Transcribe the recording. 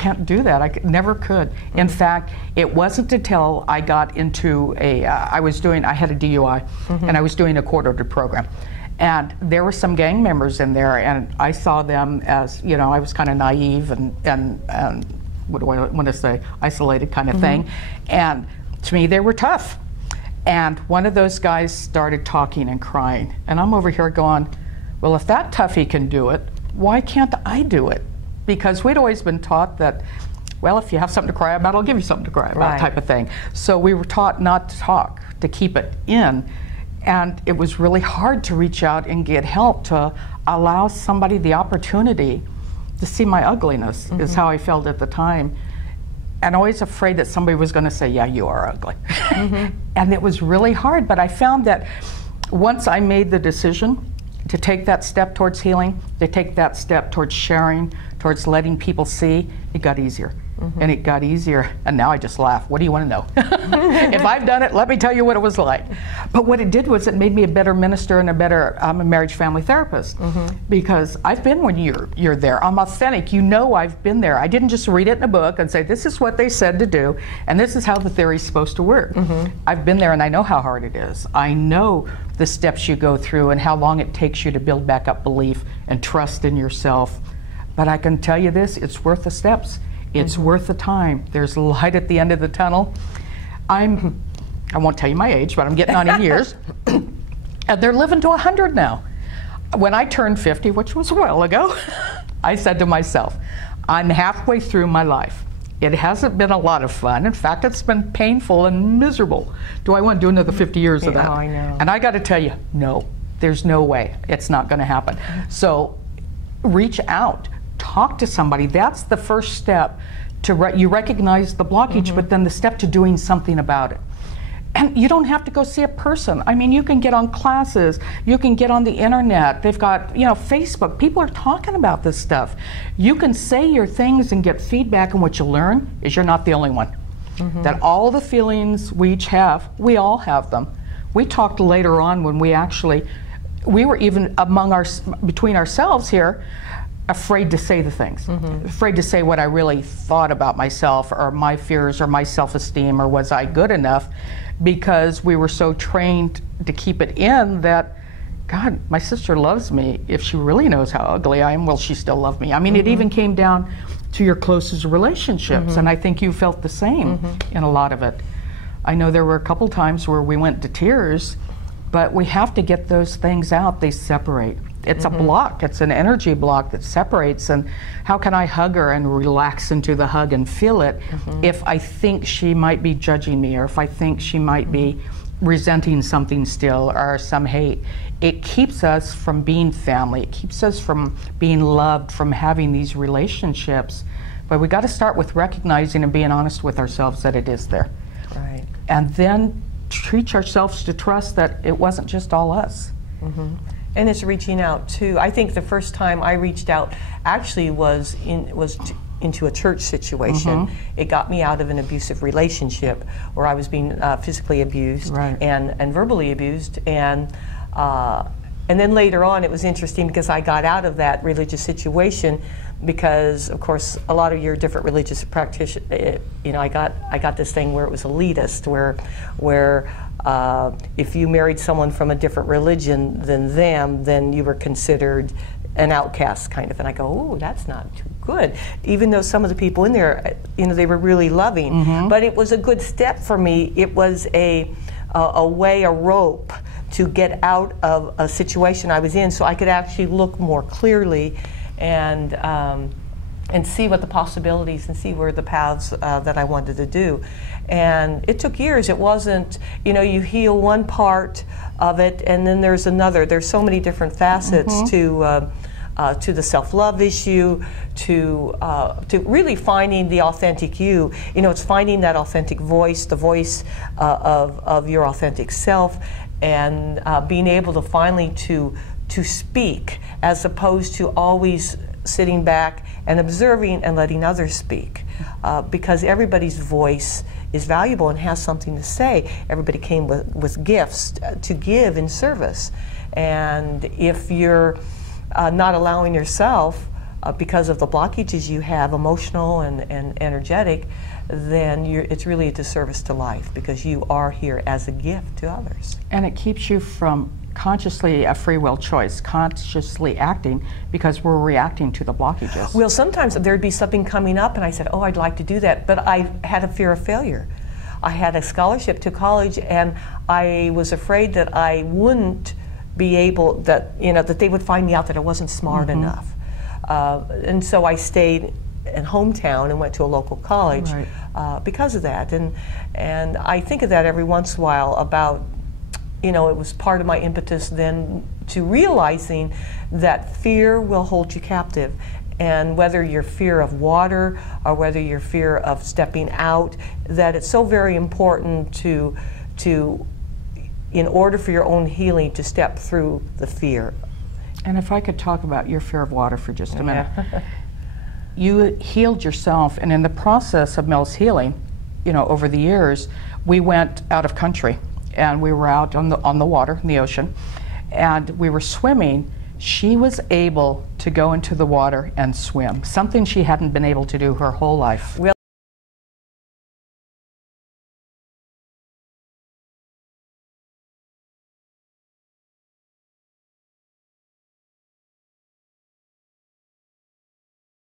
can't do that. Never could. In fact, it wasn't until I got into I had a DUI, and I was doing a court-ordered program. And there were some gang members in there, and I saw them as, I was kind of naive and what do I want to say, isolated kind of thing. And to me, they were tough. And one of those guys started talking and crying. And I'm over here going, well, if that toughie can do it, why can't I do it? Because we'd always been taught that, well, if you have something to cry about, I'll give you something to cry about, type of thing. So we were taught not to talk, to keep it in. And it was really hard to reach out and get help, to allow somebody the opportunity to see my ugliness, is how I felt at the time. And always afraid that somebody was going to say, yeah, you are ugly. And it was really hard, but I found that once I made the decision to take that step towards healing, to take that step towards sharing, towards letting people see, it got easier. And it got easier, and now I just laugh. What do you want to know? If I've done it, let me tell you what it was like. But what it did was it made me a better minister and a better marriage family therapist, because I've been when you're there. I'm authentic. I've been there. I didn't just read it in a book and say, this is what they said to do, and this is how the theory's supposed to work. I've been there, and I know how hard it is. I know the steps you go through and how long it takes you to build back up belief and trust in yourself. But I can tell you this, it's worth the steps. It's worth the time. There's light at the end of the tunnel. I won't tell you my age, but I'm getting on in years. And they're living to 100 now. When I turned 50, which was a while ago, I said to myself, I'm halfway through my life. It hasn't been a lot of fun. In fact, it's been painful and miserable. Do I want to do another 50 years of that? I know. And I got to tell you, no, there's no way. It's not going to happen. So reach out. Talk to somebody. That's the first step to you recognize the blockage, but then the step to doing something about it. And you don't have to go see a person. I mean, you can get on classes, you can get on the internet. They've got, Facebook. People are talking about this stuff. You can say your things and get feedback, and what you learn is you're not the only one. That all the feelings we each have, we all have them. We talked later on when we were even between ourselves here, afraid to say the things, afraid to say what I really thought about myself or my fears or my self-esteem or was I good enough, because we were so trained to keep it in that, God, my sister loves me. If she really knows how ugly I am, will she still love me? I mean, it even came down to your closest relationships, and I think you felt the same in a lot of it. I know there were a couple times where we went to tears, but we have to get those things out. They separate. It's a block. It's an energy block that separates. And how can I hug her and relax into the hug and feel it if I think she might be judging me, or if I think she might be resenting something still, or some hate? It keeps us from being family. It keeps us from being loved, from having these relationships. But we got to start with recognizing and being honest with ourselves that it is there. Right. And then teach ourselves to trust that it wasn't just all us. And it's reaching out too. I think the first time I reached out actually was into a church situation. It got me out of an abusive relationship where I was being physically abused and verbally abused, and then later on it was interesting because I got out of that religious situation because, of course, a lot of your different religious practitioners, I got this thing where it was elitist, where if you married someone from a different religion than them, then you were considered an outcast, kind of. And I go, oh, that's not too good. Even though some of the people in there, they were really loving. But it was a good step for me. It was a rope to get out of a situation I was in, so I could actually look more clearly and see what the possibilities and see where the paths that I wanted to do. And it took years. It wasn't, you heal one part of it and then there's another. There's so many different facets to the self-love issue, to really finding the authentic you. It's finding that authentic voice, the voice of your authentic self, and being able to finally to speak, as opposed to always sitting back and observing and letting others speak, because everybody's voice is valuable and has something to say. Everybody came with gifts to give in service, and if you're not allowing yourself because of the blockages you have, emotional and energetic, then it's really a disservice to life, because you are here as a gift to others. And it keeps you from consciously a free will choice, consciously acting, because we're reacting to the blockages. Well, sometimes there'd be something coming up and I said, oh, I'd like to do that, but I had a fear of failure. I had a scholarship to college and I was afraid that I wouldn't be able, that they would find me out, that I wasn't smart enough. And so I stayed in hometown and went to a local college because of that. And I think of that every once in a while about, it was part of my impetus then to realizing that fear will hold you captive. And whether your fear of water or whether your fear of stepping out, that it's so very important to in order for your own healing, to step through the fear. And if I could talk about your fear of water for just a minute. You healed yourself, and in the process of Mel's healing, over the years, we went out of country, and we were out on the water, in the ocean, and we were swimming. She was able to go into the water and swim, something she hadn't been able to do her whole life.